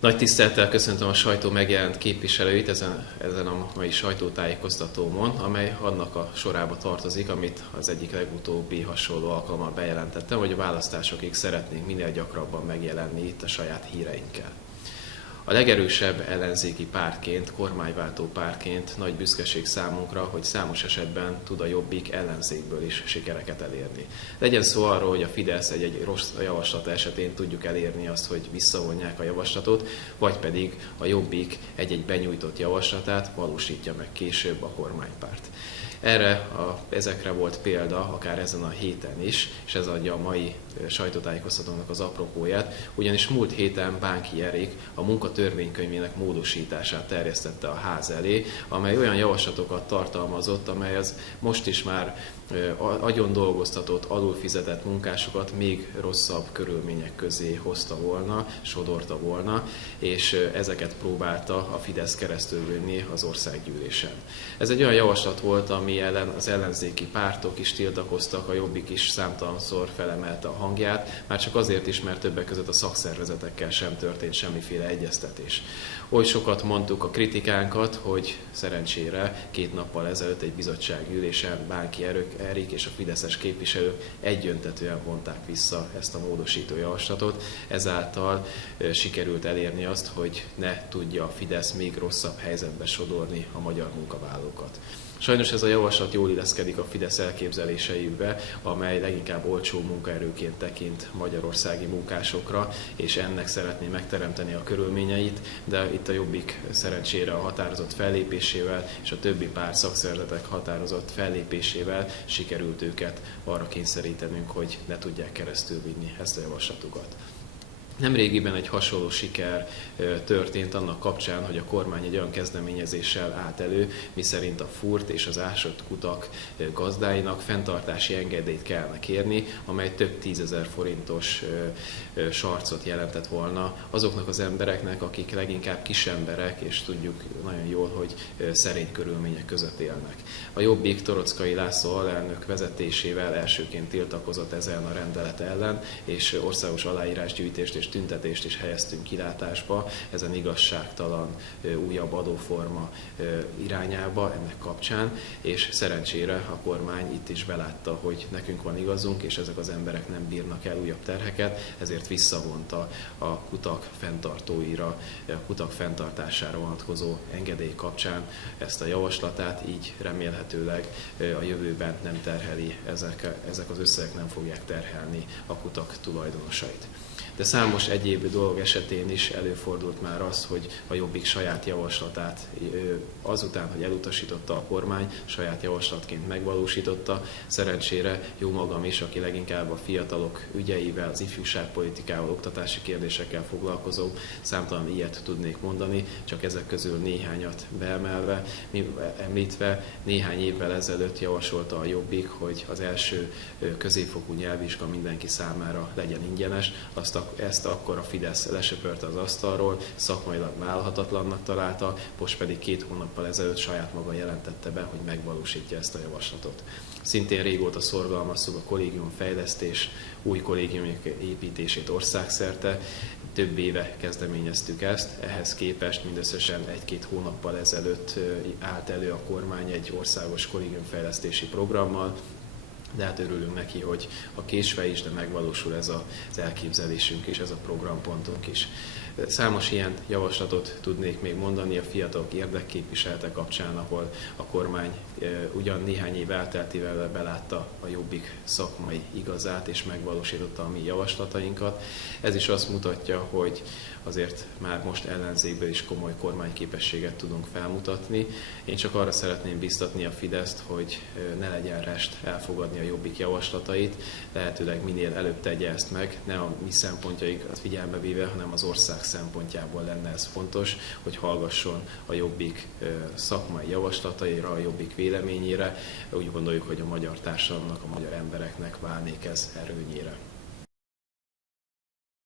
Nagy tisztelettel köszöntöm a sajtó megjelent képviselőit ezen a mai sajtótájékoztatómon, amely annak a sorába tartozik, amit az egyik legutóbbi hasonló alkalommal bejelentettem, hogy a választásokig szeretnénk minél gyakrabban megjelenni itt a saját híreinkkel. A legerősebb ellenzéki pártként, kormányváltó pártként nagy büszkeség számunkra, hogy számos esetben tud a Jobbik ellenzékből is sikereket elérni. Legyen szó arról, hogy a Fidesz egy rossz javaslat esetén tudjuk elérni azt, hogy visszavonják a javaslatot, vagy pedig a Jobbik egy-egy benyújtott javaslatát valósítja meg később a kormánypárt. Ezekre volt példa akár ezen a héten is, és ez adja a mai sajtótájékoztatónak az apropóját, ugyanis múlt héten Bánki Erik a munkatörvénykönyvének módosítását terjesztette a ház elé, amely olyan javaslatokat tartalmazott, amely az most is már agyon dolgoztatott, alulfizetett munkásokat még rosszabb körülmények közé hozta volna, sodorta volna, és ezeket próbálta a Fidesz keresztülvinni az országgyűlésen. Ez egy olyan javaslat volt, ami ellen az ellenzéki pártok is tiltakoztak, a Jobbik is számtalanszor felemelte a hangját, már csak azért is, mert többek között a szakszervezetekkel sem történt semmiféle egyeztetés. Oly sokat mondtuk a kritikánkat, hogy szerencsére 2 nappal ezelőtt egy bizottságülésen Bánki Erik és a fideszes képviselők egyöntetően vonták vissza ezt a módosító javaslatot, ezáltal sikerült elérni azt, hogy ne tudja a Fidesz még rosszabb helyzetbe sodorni a magyar munkavállalókat. Sajnos ez a javaslat jól illeszkedik a Fidesz elképzeléseibe, amely leginkább olcsó munkaerőként tekint magyarországi munkásokra, és ennek szeretné megteremteni a körülményeit, de itt a Jobbik szerencsére a határozott fellépésével és a többi párt szakszervezetek határozott fellépésével sikerült őket arra kényszerítenünk, hogy ne tudják keresztülvinni ezt a javaslatukat. Nemrégiben egy hasonló siker történt annak kapcsán, hogy a kormány egy olyan kezdeményezéssel állt elő, miszerint a furt és az ásott kutak gazdáinak fenntartási engedélyt kellene kérni, amely több 10 000 forintos sarcot jelentett volna azoknak az embereknek, akik leginkább kisemberek, és tudjuk nagyon jól, hogy szerény körülmények között élnek. A Jobbik Torockai László alelnök vezetésével elsőként tiltakozott ezen a rendelet ellen, és országos aláírásgyűjtést és tüntetést is helyeztünk kilátásba ezen igazságtalan újabb adóforma irányába ennek kapcsán, és szerencsére a kormány itt is belátta, hogy nekünk van igazunk, és ezek az emberek nem bírnak el újabb terheket, ezért visszavonta a kutak fenntartóira, a kutak fenntartására vonatkozó engedély kapcsán ezt a javaslatát, így remélhetőleg a jövőben nem terheli, ezek az összegek nem fogják terhelni a kutak tulajdonosait. De számos egyéb dolog esetén is előfordult már az, hogy a Jobbik saját javaslatát azután, hogy elutasította a kormány, saját javaslatként megvalósította. Szerencsére jó magam is, aki leginkább a fiatalok ügyeivel, az ifjúságpolitikával, oktatási kérdésekkel foglalkozó, számtalan ilyet tudnék mondani, csak ezek közül néhányat beemelve, említve, néhány évvel ezelőtt javasolta a Jobbik, hogy az első középfokú nyelvvizsga mindenki számára legyen ingyenes, ezt akkor a Fidesz lesöpörte az asztalról, szakmailag vállalhatatlannak találta, most pedig 2 hónappal ezelőtt saját maga jelentette be, hogy megvalósítja ezt a javaslatot. Szintén régóta szorgalmazzuk a kollégiumfejlesztés, új kollégiumok építését országszerte, több éve kezdeményeztük ezt, ehhez képest mindösszesen 1-2 hónappal ezelőtt állt elő a kormány egy országos kollégiumfejlesztési programmal, de hát örülünk neki, hogy a késve is, de megvalósul ez az elképzelésünk is, ez a programpontunk is. Számos ilyen javaslatot tudnék még mondani a fiatalok érdekképviselete kapcsán, ahol a kormány ugyan néhány év elteltével belátta a Jobbik szakmai igazát és megvalósította a mi javaslatainkat. Ez is azt mutatja, hogy azért már most ellenzékből is komoly kormányképességet tudunk felmutatni. Én csak arra szeretném biztatni a Fideszt, hogy ne legyen rest elfogadni a Jobbik javaslatait, lehetőleg minél előbb tegye ezt meg, ne a mi szempontjaikat figyelembe véve, hanem az ország szempontjából lenne ez fontos, hogy hallgasson a Jobbik szakmai javaslataira, a Jobbik véleményére. Úgy gondoljuk, hogy a magyar társadalomnak, a magyar embereknek válnék ez erőnyére.